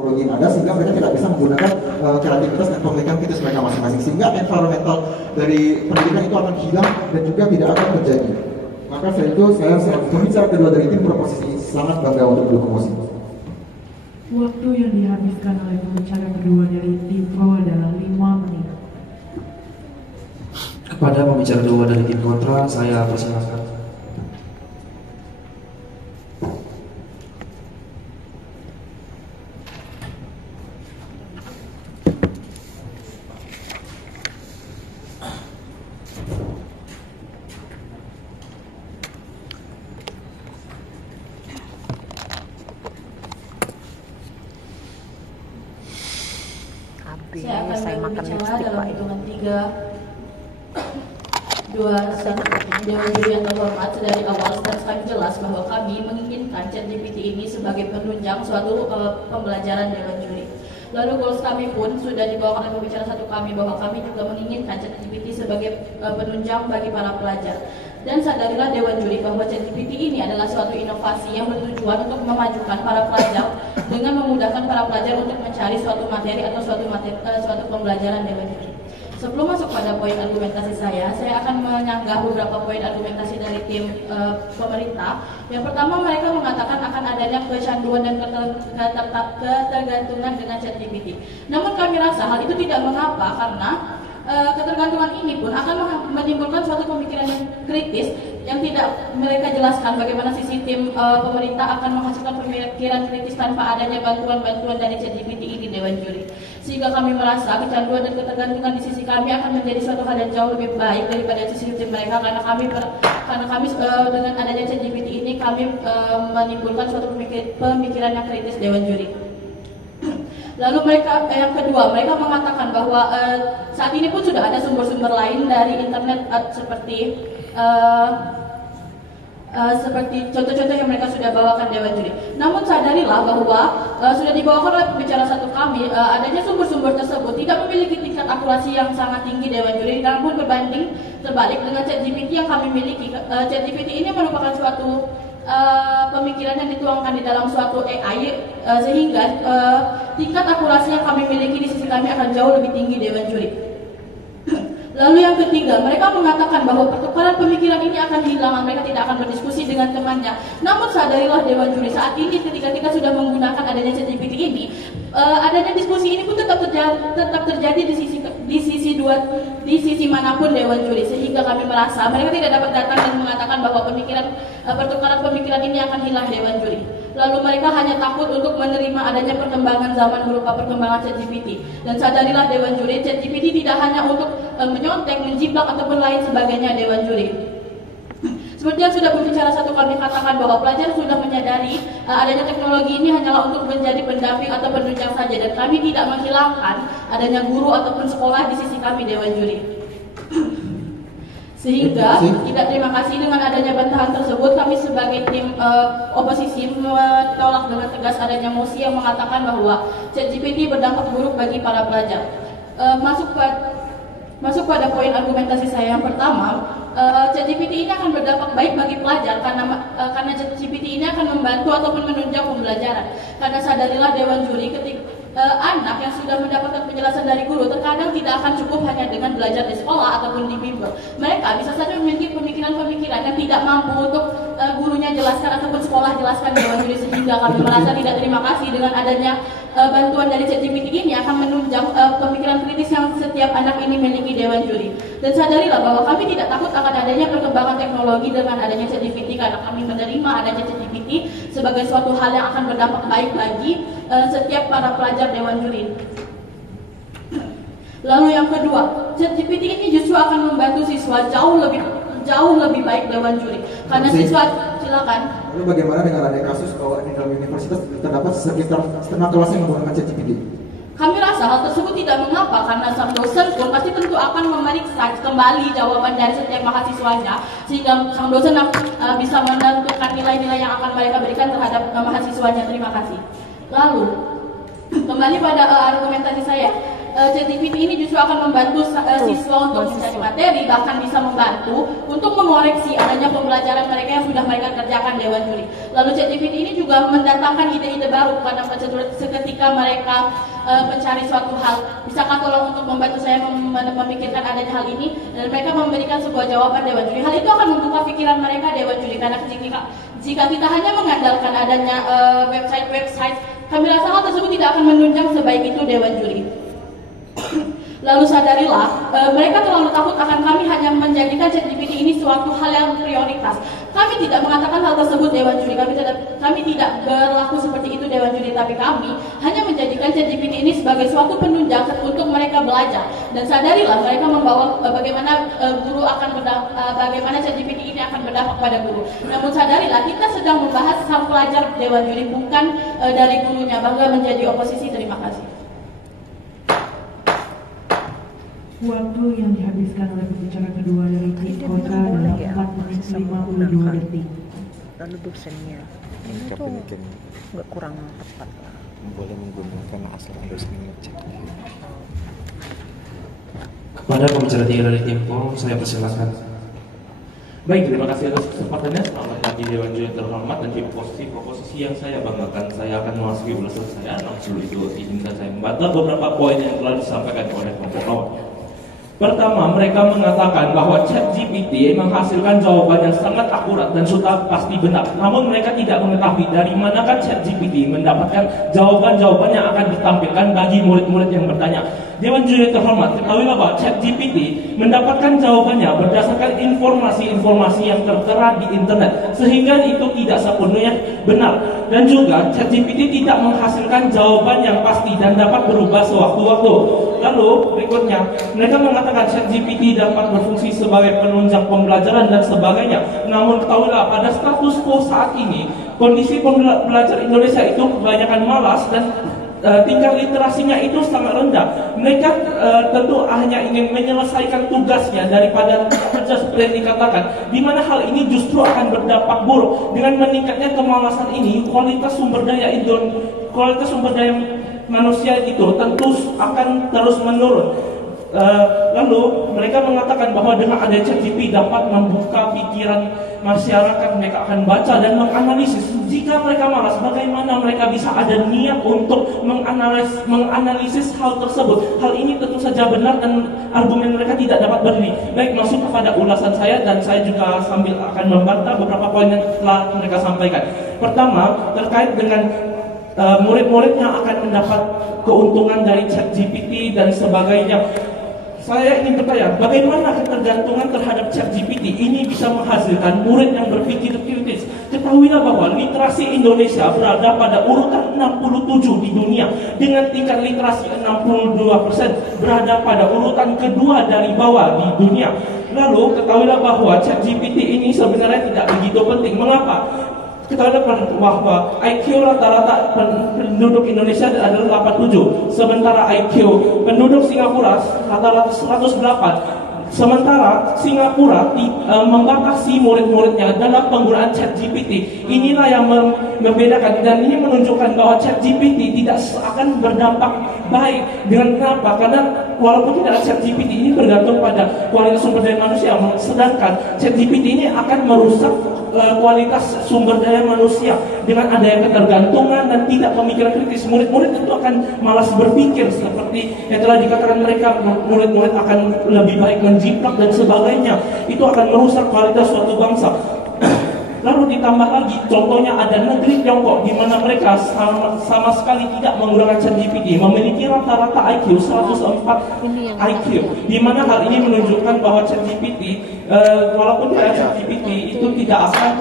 teknologi yang ada sehingga mereka tidak bisa menggunakan kreativitas dan pemikiran kritis mereka masing-masing, sehingga environmental dari pendidikan itu akan hilang dan juga tidak akan terjadi. Maka setelah itu saya selaku pembicara kedua dari tim proposisi sangat bangga untuk mendukung OSIS. Waktu yang dihabiskan oleh pembicara kedua dari tim pro adalah 5 menit. Kepada pembicara kedua dari tim kontra, saya persilakan. Saya akan berbicara dalam hitungan 3, 2, 1. Dewan juri yang terhormat, dari awal kami jelas bahwa kami menginginkan ChatGPT ini sebagai penunjang suatu pembelajaran dewan juri. Lalu goals kami pun sudah dibawa oleh pembicara satu kami bahwa kami juga menginginkan ChatGPT sebagai penunjang bagi para pelajar. Dan sadarilah dewan juri bahwa ChatGPT ini adalah suatu inovasi yang bertujuan untuk memajukan para pelajar dengan memudahkan para pelajar untuk mencari suatu materi atau suatu pembelajaran dewan juri. Sebelum masuk pada poin argumentasi saya akan menyanggah beberapa poin argumentasi dari tim pemerintah. Yang pertama, mereka mengatakan akan adanya kecanduan dan ketergantungan dengan ChatGPT. Namun kami rasa hal itu tidak mengapa karena ketergantungan ini pun akan menimbulkan suatu pemikiran yang kritis yang tidak mereka jelaskan bagaimana sisi tim pemerintah akan menghasilkan pemikiran kritis tanpa adanya bantuan-bantuan dari ChatGPT ini dewan juri. Sehingga kami merasa kecanduan dan ketergantungan di sisi kami akan menjadi suatu hal yang jauh lebih baik daripada sisi tim mereka karena kami dengan adanya ChatGPT ini kami menimbulkan suatu pemikiran yang kritis dewan juri. Lalu yang kedua, mereka mengatakan bahwa saat ini pun sudah ada sumber-sumber lain dari internet seperti contoh-contoh yang mereka sudah bawakan dewan juri. Namun sadarilah bahwa sudah dibawakan oleh pembicara satu kami, adanya sumber-sumber tersebut tidak memiliki tingkat akurasi yang sangat tinggi dewan juri, namun berbanding terbalik dengan ChatGPT yang kami miliki. ChatGPT ini merupakan suatu pemikiran yang dituangkan di dalam suatu AI sehingga tingkat akurasi yang kami miliki di sisi kami akan jauh lebih tinggi dewan juri. Lalu yang ketiga, mereka mengatakan bahwa pertukaran pemikiran ini akan hilang, mereka tidak akan berdiskusi dengan temannya. Namun sadarilah dewan juri, saat ini ketika kita sudah menggunakan adanya ChatGPT ini, adanya diskusi ini pun tetap terjadi di sisi manapun dewan juri, sehingga kami merasa mereka tidak dapat datang dan mengatakan bahwa pertukaran pemikiran ini akan hilang dewan juri. Lalu mereka hanya takut untuk menerima adanya perkembangan zaman berupa perkembangan ChatGPT. Dan sadarilah dewan juri, ChatGPT tidak hanya untuk menyontek, menjiplak ataupun lain sebagainya dewan juri. Seperti yang sudah berbicara satu kami katakan bahwa pelajar sudah menyadari adanya teknologi ini hanyalah untuk menjadi pendamping atau penunjang saja, dan kami tidak menghilangkan adanya guru ataupun sekolah di sisi kami dewan juri. Sehingga tidak terima kasih dengan adanya bantahan tersebut, kami sebagai tim oposisi menolak dengan tegas adanya mosi yang mengatakan bahwa ChatGPT berdampak buruk bagi para pelajar. Masuk pada poin argumentasi saya yang pertama, ChatGPT ini akan berdampak baik bagi pelajar karena ChatGPT ini akan membantu ataupun menunjang pembelajaran. Karena sadarilah dewan juri, ketika anak yang sudah mendapatkan penjelasan dari guru terkadang tidak akan cukup hanya dengan belajar di sekolah ataupun di bimbel. Mereka bisa saja memiliki pemikiran-pemikiran yang tidak mampu untuk gurunya jelaskan ataupun sekolah jelaskan dewan juri, sehingga kami merasa tidak terima kasih dengan adanya bantuan dari ChatGPT ini akan menunjang pemikiran kritis yang setiap anak ini miliki dewan juri. Dan sadarilah bahwa kami tidak takut akan adanya perkembangan teknologi dengan adanya ChatGPT, karena kami menerima adanya ChatGPT sebagai suatu hal yang akan berdampak baik bagi setiap para pelajar dewan juri. Lalu yang kedua, ChatGPT ini justru akan membantu siswa jauh lebih baik dewan juri. Karena siswa, silakan. Lalu bagaimana dengan adanya kasus bahwa di dalam universitas terdapat sekitar setengah kelas yang menggunakan ChatGPT? Kami rasa hal tersebut tidak mengapa, karena sang dosen pun pasti tentu akan memeriksa kembali jawaban dari setiap mahasiswanya, sehingga sang dosen bisa menentukan nilai-nilai yang akan mereka berikan terhadap mahasiswanya. Terima kasih. Lalu kembali pada argumentasi saya, ChatGPT ini justru akan membantu siswa untuk mencari materi, bahkan bisa membantu untuk mengoreksi adanya pembelajaran mereka yang sudah mereka kerjakan Dewan Juri. Lalu ChatGPT ini juga mendatangkan ide-ide baru pada seketika mereka mencari suatu hal. Bisakah tolong untuk membantu saya memikirkan adanya hal ini, dan mereka memberikan sebuah jawaban Dewan Juri. Hal itu akan membuka pikiran mereka Dewan Juri, karena jika kita hanya mengandalkan adanya website, kami rasa hal tersebut tidak akan menunjang sebaik itu Dewan Juri. Lalu sadarilah, mereka terlalu takut akan kami hanya menjadikan ChatGPT ini suatu hal yang prioritas. Kami tidak mengatakan hal tersebut Dewan Juri, kami tidak berlaku seperti itu Dewan Juri, tapi kami hanya menjadikan ChatGPT ini sebagai suatu penunjang untuk mereka belajar. Dan sadarilah, mereka membawa bagaimana bagaimana ChatGPT ini akan berdampak pada guru. Namun sadarilah, kita sedang membahas sang pelajar Dewan Juri, bukan dari gurunya. Bangga menjadi oposisi. Terima kasih. Waktu yang dihabiskan oleh pembicara kedua dari tim kontra adalah 4 menit 52 detik. Lalu dosennya itu tuh nggak kurang tepat lah. Boleh menggunakan asal dosen ngecek. Kepada pembicara tiga dari tim Pro, saya persilakan. Baik, terima kasih atas kesempatannya. Selamat pagi Dewan Juri yang terhormat dan tim proposisi yang saya banggakan. Saya akan memasuki ulasan saya. Langsung itu izinkan saya membantah beberapa poin yang telah disampaikan oleh kelompok lawan. Pertama, mereka mengatakan bahwa ChatGPT menghasilkan jawaban yang sangat akurat dan sudah pasti benar. Namun mereka tidak mengetahui dari manakah ChatGPT mendapatkan jawaban-jawaban yang akan ditampilkan bagi murid-murid yang bertanya. Dewan Juri terhormat, ketahuilah bahwa ChatGPT mendapatkan jawabannya berdasarkan informasi-informasi yang tertera di internet, sehingga itu tidak sepenuhnya benar. Dan juga ChatGPT tidak menghasilkan jawaban yang pasti dan dapat berubah sewaktu-waktu. Lalu berikutnya, mereka mengatakan ChatGPT dapat berfungsi sebagai penunjang pembelajaran dan sebagainya. Namun ketahuilah, pada status quo saat ini, kondisi pembelajar Indonesia itu kebanyakan malas dan tingkat literasinya itu sangat rendah. Mereka tentu hanya ingin menyelesaikan tugasnya daripada kerja seperti yang dikatakan, di mana hal ini justru akan berdampak buruk. Dengan meningkatnya kemalasan ini, kualitas sumber daya manusia itu tentu akan terus menurun. Lalu mereka mengatakan bahwa dengan adanya ChatGPT dapat membuka pikiran masyarakat, mereka akan baca dan menganalisis. Jika mereka malas, bagaimana mereka bisa ada niat untuk menganalisis hal tersebut? Hal ini tentu saja benar dan argumen mereka tidak dapat berdiri. Baik, masuk kepada ulasan saya, dan saya juga sambil akan membantah beberapa poin yang telah mereka sampaikan. Pertama, terkait dengan murid-murid yang akan mendapat keuntungan dari ChatGPT dan sebagainya. Saya ingin bertanya, bagaimana ketergantungan terhadap ChatGPT ini bisa menghasilkan murid yang berpikir kritis? Ketahuilah bahwa literasi Indonesia berada pada urutan 67 di dunia, dengan tingkat literasi 62%, berada pada urutan kedua dari bawah di dunia. Lalu ketahuilah bahwa ChatGPT ini sebenarnya tidak begitu penting. Mengapa? Kita lihat bahwa IQ rata-rata penduduk Indonesia adalah 87, sementara IQ penduduk Singapura rata-rata 108. Sementara Singapura membatasi murid-muridnya dalam penggunaan ChatGPT. Inilah yang membedakan, dan ini menunjukkan bahwa ChatGPT tidak akan berdampak baik. Dengan kenapa? Karena walaupun tidak ada ChatGPT, ini bergantung pada kualitas sumber daya manusia. Sedangkan ChatGPT ini akan merusak kualitas sumber daya manusia dengan adanya ketergantungan dan tidak pemikiran kritis. Murid-murid tentu akan malas berpikir, seperti yang telah dikatakan mereka. Murid-murid akan lebih baik menjiplak dan sebagainya. Itu akan merusak kualitas suatu bangsa. Lalu ditambah lagi, contohnya ada negeri Tiongkok, di mana mereka sama sekali tidak menggunakan ChatGPT, memiliki rata-rata IQ 104 IQ, di mana hal ini menunjukkan bahwa ChatGPT, walaupun ChatGPT itu tidak akan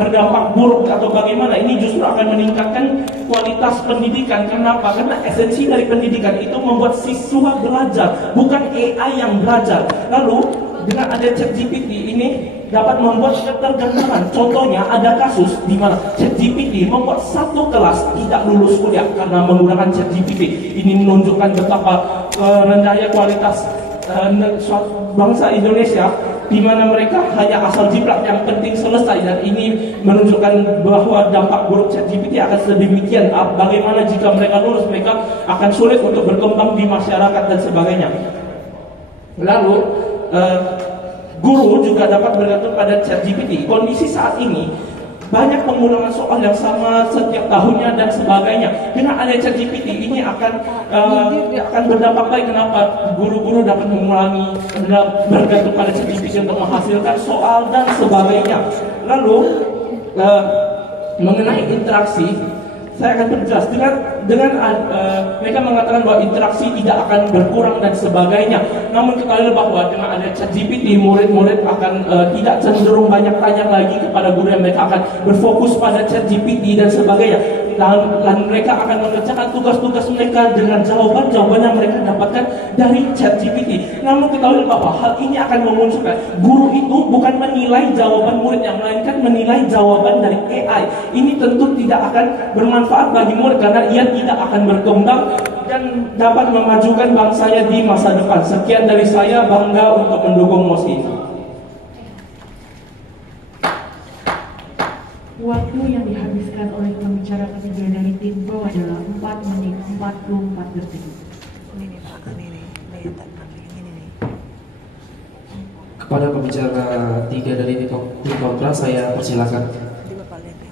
berdampak buruk atau bagaimana, ini justru akan meningkatkan kualitas pendidikan. Kenapa? Karena esensi dari pendidikan itu membuat siswa belajar, bukan AI yang belajar. Lalu dengan ada ChatGPT ini dapat membuat ketergantungan. Contohnya ada kasus di mana ChatGPT membuat satu kelas tidak lulus kuliah karena menggunakan ChatGPT. Ini menunjukkan betapa rendahnya kualitas bangsa Indonesia. di mana mereka hanya asal jiplak yang penting selesai, dan ini menunjukkan bahwa dampak buruk ChatGPT akan sedemikian. Bagaimana jika mereka lulus, mereka akan sulit untuk berkembang di masyarakat dan sebagainya. Lalu guru juga dapat bergantung pada ChatGPT. Kondisi saat ini banyak pengulangan soal yang sama setiap tahunnya dan sebagainya. Dengan adanya ChatGPT ini akan berdampak baik. Kenapa? Guru-guru dapat mengulangi, bergantung pada ChatGPT untuk menghasilkan soal dan sebagainya. Lalu mengenai interaksi, saya akan perjelas dengan mereka mengatakan bahwa interaksi tidak akan berkurang dan sebagainya. Namun ketahui bahwa dengan ada ChatGPT, murid-murid akan tidak cenderung banyak tanya lagi kepada guru, yang mereka akan berfokus pada ChatGPT dan sebagainya. Dan mereka akan mengerjakan tugas-tugas mereka dengan jawaban-jawaban yang mereka dapatkan dari ChatGPT. Namun ketahui bahwa hal ini akan memunculkan guru itu bukan menilai jawaban muridnya, melainkan menilai jawaban dari AI. Ini tentu tidak akan bermanfaat bagi murid karena ia tidak akan berkembang dan dapat memajukan bangsanya di masa depan. Sekian dari saya, bangga untuk mendukung mosi ini. Waktu yang dihabiskan oleh pembicara ketiga dari tim Pro adalah 4 menit 44 detik. Ini Pak, ini Kepada pembicara 3 dari tim kontra, saya persilakan. Jadi Bapak lihat ini.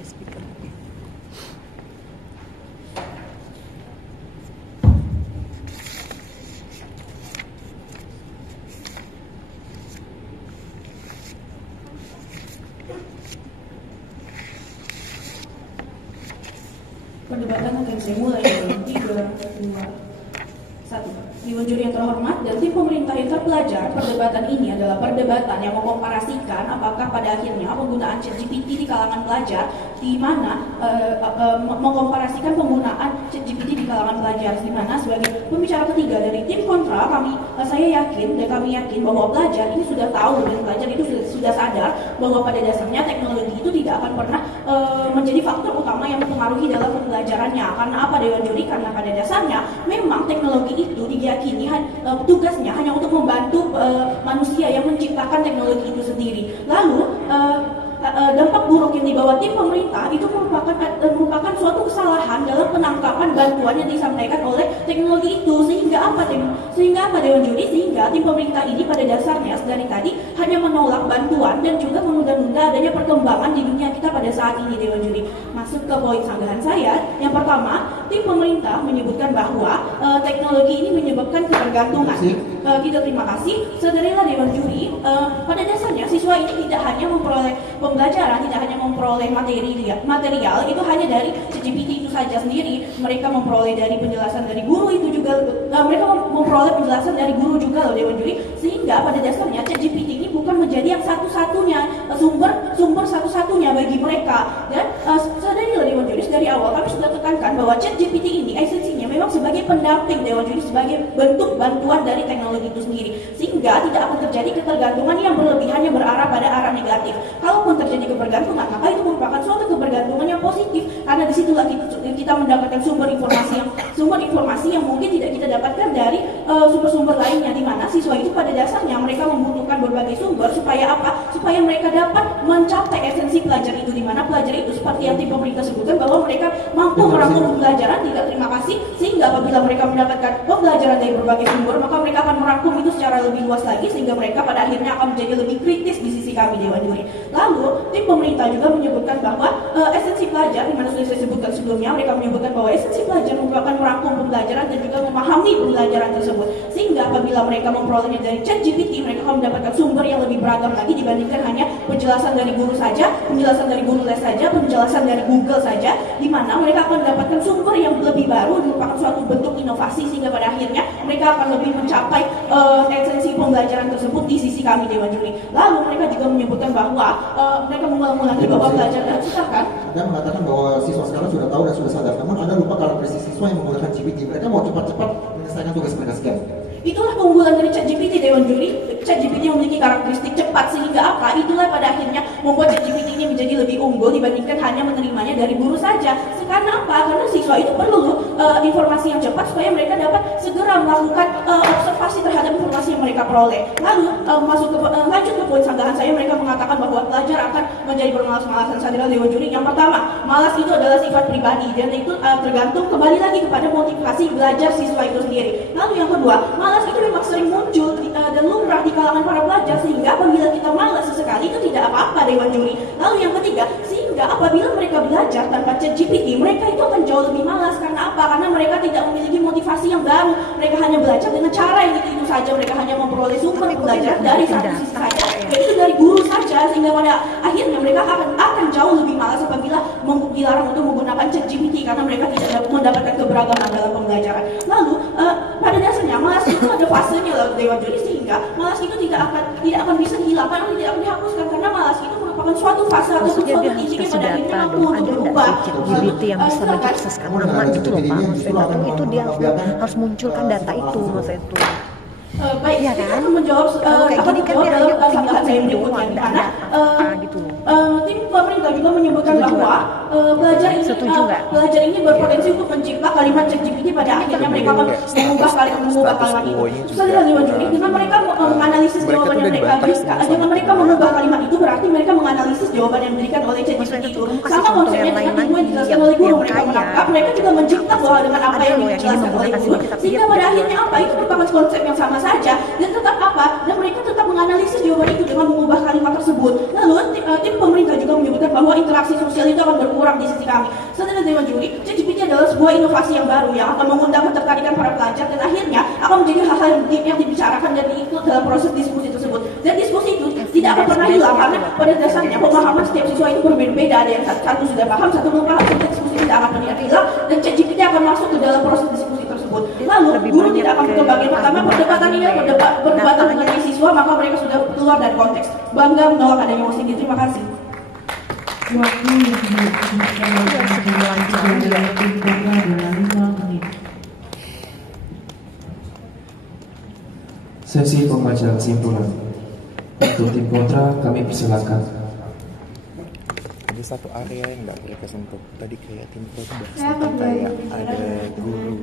Ya speaker. Perdebatan akan saya mulai dari 3, 2, 1. Dewan juri yang terhormat dan tim pemerintah yang terpelajar, perdebatan ini adalah perdebatan yang mengkomparasikan apakah pada akhirnya penggunaan ChatGPT di kalangan pelajar, di mana mengkomparasikan penggunaan ChatGPT di kalangan pelajar, di mana sebagai pembicara ketiga dari tim kontra, saya yakin dan kami yakin bahwa pelajar ini sudah tahu dan pelajar itu sudah sadar bahwa pada dasarnya teknologi itu tidak akan pernah menjadi faktor utama yang mempengaruhi dalam pembelajarannya. Karena apa Dewan Juri? Karena pada dasarnya memang teknologi itu diyakini tugasnya hanya untuk membantu manusia yang menciptakan teknologi itu sendiri. Lalu dampak buruk yang dibawa tim pemerintah itu merupakan suatu kesalahan dalam penangkapan bantuan yang disampaikan oleh teknologi itu. Sehingga apa Dewan Juri? Sehingga tim pemerintah ini pada dasarnya dari tadi hanya menolak bantuan dan juga menunda-nunda adanya perkembangan di dunia kita pada saat ini, Dewan Juri. Masuk ke poin sanggahan saya. Yang pertama, tim pemerintah menyebutkan bahwa teknologi ini menyebabkan ketergantungan. Kita terima kasih. Sadarilah Dewan Juri, pada dasarnya siswa ini tidak hanya memperoleh pembelajaran, tidak hanya memperoleh material itu hanya dari ChatGPT itu saja sendiri. Mereka memperoleh dari penjelasan dari guru itu juga, mereka memperoleh penjelasan dari guru juga loh Dewan Juri. Sehingga pada dasarnya ChatGPT ini bukan menjadi yang satu-satunya sumber satu-satunya bagi mereka. Dan sadarilah Dewan Juri, dari awal kami sudah tekankan bahwa ChatGPT ini esensinya memang sebagai pendamping Dewan Juri, sebagai bentuk bantuan dari teknologi itu sendiri, sehingga tidak akan terjadi ketergantungan yang berlebihan yang berarah pada arah negatif. Kalaupun terjadi ketergantungan, maka itu merupakan suatu ketergantungan yang positif, karena disitulah kita mendapatkan sumber informasi yang mungkin tidak kita dapatkan dari sumber-sumber lainnya, di mana siswa itu pada dasarnya mereka membutuhkan berbagai sumber supaya apa? Supaya mereka dapat mencapai esensi pelajar itu, di mana pelajar itu seperti yang tim pemerintah sebutkan bahwa mereka mampu merangkum pembelajaran. Tidak terima kasih, sehingga apabila mereka mendapatkan pembelajaran dari berbagai sumber, maka mereka akan merangkum itu secara lebih luas lagi, sehingga mereka pada akhirnya akan menjadi lebih kritis di sisi kami Dewan Juri. Lalu tim pemerintah juga menyebutkan bahwa esensi pelajar, di mana sudah saya sebutkan sebelumnya, mereka menyebutkan bahwa esensi pelajar merupakan merangkum pembelajaran dan juga memahami pembelajaran tersebut, sehingga apabila mereka memperolehnya dari ChatGPT, mereka akan mendapatkan sumber yang lebih beragam lagi dibandingkan hanya penjelasan dari guru saja, penjelasan dari guru les saja, penjelasan dari Google saja, di mana mereka akan mendapatkan sumber yang lebih baru, merupakan suatu bentuk inovasi, sehingga pada akhirnya mereka akan lebih mencapai esensi pembelajaran tersebut di sisi kami Dewan Juri. Lalu mereka juga menyebutkan bahwa mereka mengulang-ulangi bahwa pelajar silakan. Anda mengatakan bahwa siswa sekarang sudah tahu dan sudah sadar, namun Anda lupa karakteristik siswa yang menggunakan GPT. Mereka mau cepat-cepat menyelesaikan tugas mereka sekian. Itulah keunggulan dari ChatGPT Dewan Juri. ChatGPT memiliki karakteristik cepat sehingga apa? Itulah pada akhirnya membuat ChatGPT ini menjadi lebih unggul dibandingkan hanya menerimanya dari guru saja. Karena apa? Karena siswa itu perlu informasi yang cepat supaya mereka dapat segera melakukan observasi terhadap informasi yang mereka peroleh. Lalu lanjut ke poin sanggahan saya, mereka mengatakan bahwa pelajar akan menjadi bermalas-malasan. Saudara Dewan Juri, yang pertama, malas itu adalah sifat pribadi dan itu tergantung kembali lagi kepada motivasi belajar siswa itu sendiri. Lalu yang kedua, malas itu memang sering muncul dan lumrah di kalangan para pelajar sehingga apabila kita malas sesekali itu tidak apa-apa, Dewan Juri. Lalu yang ketiga, sehingga apabila mereka belajar tanpa ChatGPT, mereka itu akan jauh lebih malas. Karena apa? Karena mereka tidak memiliki motivasi yang baru. Mereka hanya belajar dengan cara yang itu saja. Mereka hanya memperoleh sumber belajar dari satu sisi saja, yaitu dari guru saja, sehingga pada akhirnya mereka akan jauh lebih malas apabila dilarang untuk menggunakan ChatGPT karena mereka tidak mendapatkan keberagaman dalam pembelajaran. Lalu pada dasarnya malas itu ada fasenya loh, Dewan Juri, sehingga malas itu tidak akan bisa dihilangkan atau tidak akan dihapuskan karena malas itu merupakan suatu fase atau suatu titik yang pada akhirnya mampu untuk berubah. ChatGPT yang bisa mengakseskan nama gitu loh Pak. Itu dia harus munculkan data itu, masa itu. Baik, ya kita kan? akan menjawab Kayak gini kan dia hanya sanggahan saya berikutnya, di mana gitu. tim pemerintah juga menyebutkan bahwa pelajar ini berpotensi untuk mencipta kalimat ChatGPT pada akhirnya mereka akan mengubah kalimat itu. Saudara Dewan Juri, dengan mereka menganalisis jawaban yang mereka berikan, dengan mereka mengubah kalimat itu berarti mereka menganalisis jawaban yang diberikan oleh ChatGPT itu. Sama konsepnya dengan ilmu yang dijelaskan oleh guru, mereka menangkap, mereka juga mencipta bahwa dengan apa yang dijelaskan oleh guru, sehingga pada akhirnya apa? Itu merupakan konsep yang sama saja dan tetap apa? Dan mereka tetap menganalisis jawaban itu dengan mengubah kalimat tersebut. Lalu tim pemerintah juga menyebutkan bahwa interaksi sosial itu akan berkurang di sisi kami. Saudara Dewan Juri, ChatGPT adalah sebuah inovasi yang baru yang akan mengundang ketertarikan para pelajar dan akhirnya akan menjadi hal-hal yang dibicarakan dan diikut dalam proses diskusi tersebut. Dan diskusi itu tidak akan pernah hilang karena pada dasarnya pemahaman setiap siswa itu berbeda-beda. Ada yang satu sudah paham, satu belum paham, dan diskusi tidak akan pernah hilang dan ChatGPT akan masuk ke dalam proses diskusi tersebut. Lalu guru tidak akan betul bagian pertama perdebatan ini perdebatan mengenai siswa, maka mereka sudah keluar dari konteks. Bangga menolak adanya musim. Terima kasih. Waktu yang diberikan adalah 5 menit. Sesi pembacaan kesimpulan. Untuk tim kontra kami persilakan. Ada satu area yang nggak mereka sentuh. Tadi kayak tim pro bahas tentang kayak ada guru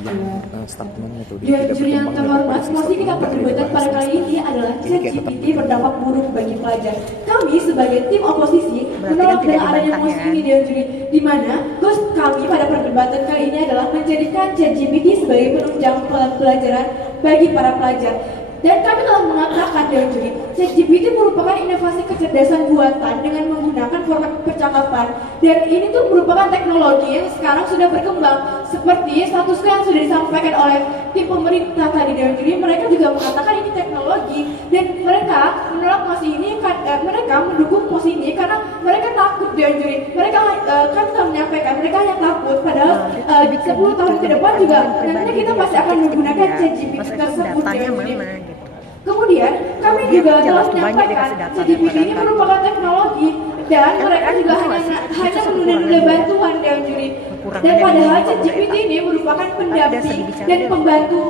yang statementnya tuh Ya, juri yang terhormat, mesti kita perdebatan pada kali ini adalah ChatGPT berdampak buruk bagi pelajar. Kami sebagai tim oposisi menolak dengan adanya mosi ini dan juri, di mana goals kami pada perdebatan kali ini adalah menjadikan ChatGPT sebagai penunjang pelajaran bagi para pelajar. Dan kami telah mengatakan Dewan Juri, ChatGPT merupakan inovasi kecerdasan buatan dengan menggunakan format percakapan. Dan ini tuh merupakan teknologi yang sekarang sudah berkembang. Seperti status quo yang sudah disampaikan oleh tim pemerintah tadi Dewan Juri, mereka juga mengatakan ini teknologi. Dan mereka menolak mosi ini, mereka mendukung mosi ini karena mereka takut Dewan Juri. Mereka kan telah menyampaikan, mereka hanya takut. Padahal 10 tahun ke depan juga nantinya kita pasti akan menggunakan ChatGPT tersebut Dewan Juri. Kemudian kami juga telah menyampaikan ChatGPT ini merupakan teknologi dan mereka juga hanya menunda bantuan Dewan Juri. Dan padahal ChatGPT ini merupakan pendamping dan pembantu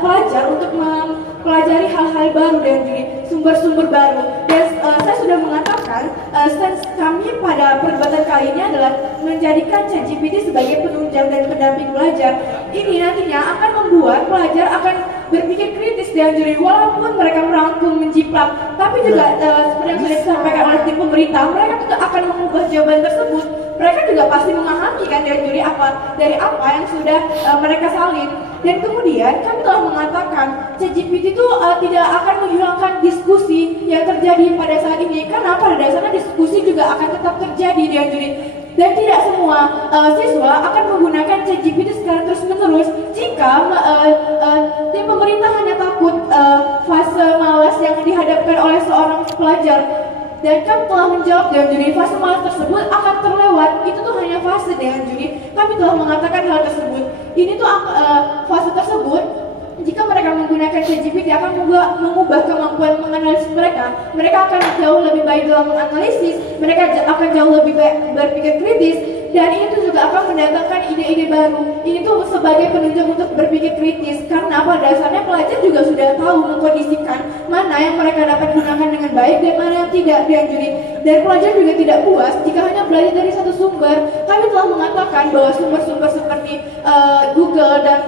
pelajar untuk mempelajari hal-hal baru Dewan Juri, sumber-sumber baru. Dan saya sudah mengatakan stance kami pada perdebatan kali ini adalah menjadikan ChatGPT sebagai penunjang dan pendamping pelajar. Ini nantinya akan membuat pelajar akan berpikir kritis dan juri, walaupun mereka merangkum, menjiplak, tapi juga seperti yang sudah disampaikan oleh tim pemerintah, mereka juga akan mengubah jawaban tersebut. Mereka juga pasti memahami kan dari juri dari apa yang sudah mereka salin. Dan kemudian kami telah mengatakan ChatGPT itu tidak akan menghilangkan diskusi yang terjadi pada saat ini, karena pada dasarnya diskusi juga akan tetap terjadi dan juri. Dan tidak semua siswa akan menggunakan ChatGPT secara terus-menerus jika tim pemerintah hanya takut fase malas yang dihadapkan oleh seorang pelajar. Dan kami telah menjawab Dewan Juri, fase malas tersebut akan terlewat. Itu tuh hanya fase Dewan Juri. Kami telah mengatakan hal tersebut. Ini tuh fase tersebut, jika mereka menggunakan ChatGPT akan mengubah kemampuan menganalisis mereka. Mereka akan jauh lebih baik dalam menganalisis, mereka akan jauh lebih baik berpikir kritis, Dan ini tuh juga akan mendatangkan ide-ide baru. Ini tuh sebagai penunjuk untuk berpikir kritis, karena pada dasarnya pelajar juga sudah tahu mengkondisikan mana yang mereka dapat gunakan dengan baik dan mana yang tidak dianjuri. Dan pelajar juga tidak puas jika hanya belajar dari satu sumber. Kami telah mengatakan bahwa sumber-sumber seperti Google dan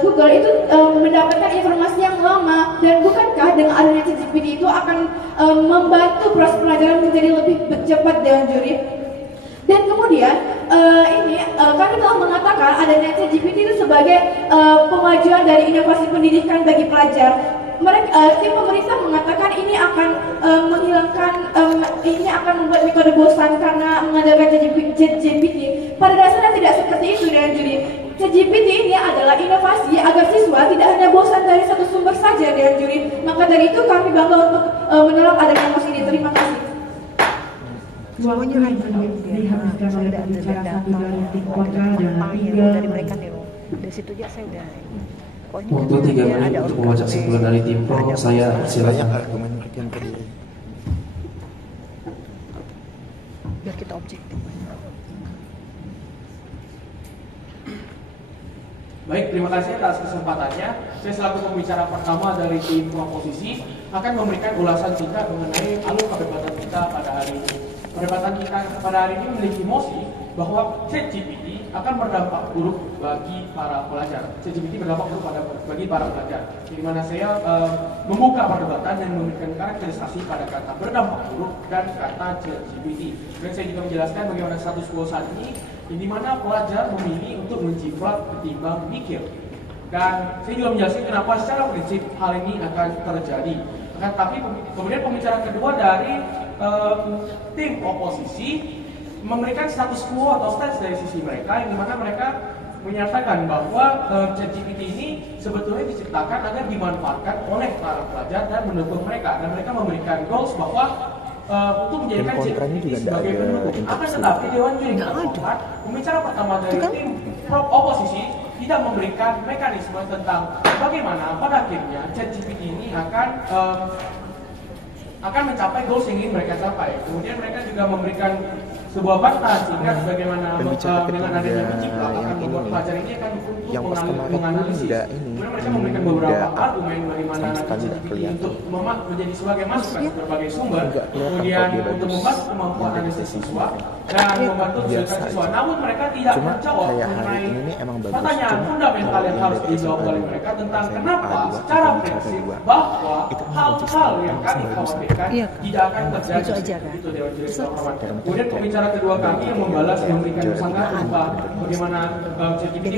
Google itu mendapatkan informasi yang lama, dan bukankah dengan adanya ChatGPT itu akan membantu proses pelajaran menjadi lebih cepat dan juri. Dan kemudian kami telah mengatakan adanya ChatGPT itu sebagai pemajuan dari inovasi pendidikan bagi pelajar. Tim pemerintah mengatakan ini akan menghilangkan, ini akan membuat metode bosan karena mengandalkan ChatGPT. Pada dasarnya tidak seperti itu dan juri. ChatGPT ini adalah inovasi agar siswa tidak hanya bosan dari satu sumber saja dan juri. Maka dari itu kami bangga untuk menolak adanya mosi ini. Terima kasih. Waktu yang dihabiskan oleh pembicara satu dari tim kontra adalah 3 dari mereka nih, dari situ aja saya udah. Waktu 3 menit untuk membaca kesimpulan dari tim pro, saya silakan. Argumen mereka yang tadi. Biar kita objektif. Baik, terima kasih atas kesempatannya. Saya selaku pembicara pertama dari tim proposisi akan memberikan ulasan singkat mengenai alur perdebatan kita pada hari ini. Perdebatan kita pada hari ini memiliki mosi bahwa ChatGPT akan berdampak buruk bagi para pelajar. ChatGPT berdampak buruk bagi para pelajar. Di mana saya membuka perdebatan dan memberikan karakterisasi pada kata berdampak buruk dan kata ChatGPT. Dan saya juga menjelaskan bagaimana status quo saat ini, di mana pelajar memilih untuk menjiplak ketimbang mikir. Dan saya juga menjelaskan kenapa secara prinsip hal ini akan terjadi. Tapi kemudian pembicara kedua dari tim oposisi memberikan status quo atau stance dari sisi mereka, yang dimana mereka menyatakan bahwa ChatGPT ini sebetulnya diciptakan agar dimanfaatkan oleh para pelajar dan mendukung mereka, dan mereka memberikan goals bahwa untuk menjadikan ChatGPT sebagai pendukung. Akan tetapi Dewan Juri Terhormat, pembicara pertama dari tim oposisi tidak memberikan mekanisme tentang bagaimana pada akhirnya ChatGPT ini akan mencapai goals yang ingin mereka capai. Kemudian mereka juga memberikan sebuah bantahan sehingga bagaimana dengan adanya penciplak akan membuat pelajar ini akan untuk menganalisis. Kemudian mereka memberikan beberapa argumen bagaimana ChatGPT untuk menjadi sebagai masukan berbagai sumber, kemudian untuk membantu kemampuan analisis siswa dan membantu menjelaskan siswa. Namun mereka tidak menjawab mengenai pertanyaan fundamental yang harus dijawab oleh mereka tentang kenapa secara prinsip bahwa hal-hal yang kami khawatirkan tidak akan terjadi. Itu Dewan Juri Terhormat. Kemudian pembicara kedua kami yang membalas yang memberikan sangat berupa bagaimana ChatGPT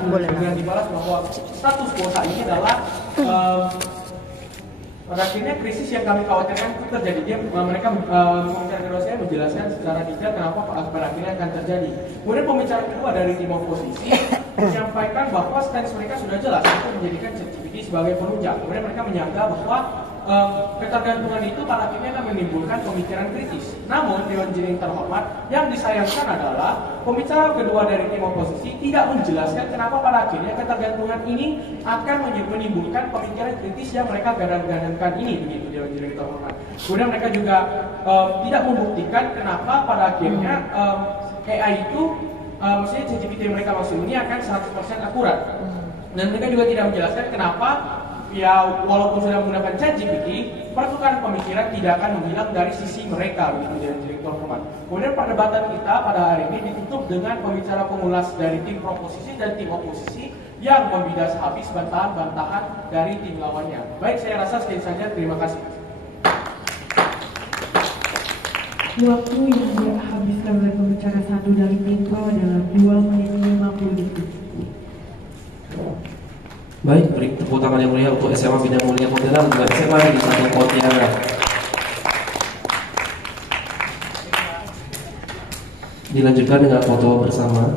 dengan dibalas bahwa status quo saat ini adalah pada akhirnya krisis yang kami khawatirkan itu terjadi. Mereka pembicara kedua saya menjelaskan secara detail kenapa pada akhirnya akan terjadi. Kemudian pembicara kedua dari tim oposisi menyampaikan bahwa stance mereka sudah jelas untuk menjadikan ChatGPT sebagai penunjang. Kemudian mereka menyangka bahwa ketergantungan itu pada akhirnya akan menimbulkan pemikiran kritis. Namun Dewan Juri Terhormat, yang disayangkan adalah pembicara kedua dari tim oposisi tidak menjelaskan kenapa pada akhirnya ketergantungan ini akan menimbulkan pemikiran kritis yang mereka gadang-gadangkan ini, begitu Dewan Juri Terhormat. Kemudian mereka juga tidak membuktikan kenapa pada akhirnya AI itu maksudnya ChatGPT yang mereka maksud ini akan 100% akurat. Dan mereka juga tidak menjelaskan kenapa ya walaupun sudah menggunakan ChatGPT, pertukaran pemikiran tidak akan menghilang dari sisi mereka, begitu Dewan Juri Terhormat. Kemudian perdebatan kita pada hari ini ditutup dengan pembicara pengulas dari tim proposisi dan tim oposisi yang membidas habis bantahan-bantahan dari tim lawannya. Baik, saya rasa sekian saja. Terima kasih. Waktu yang dihabiskan oleh pembicara satu dari tim pro adalah 2 menit 50 detik. Baik, beri tepuk tangan yang mulia untuk SMA Bina Mulia Pontianak dan SMA di Satu Pontianak. Dilanjutkan dengan foto bersama.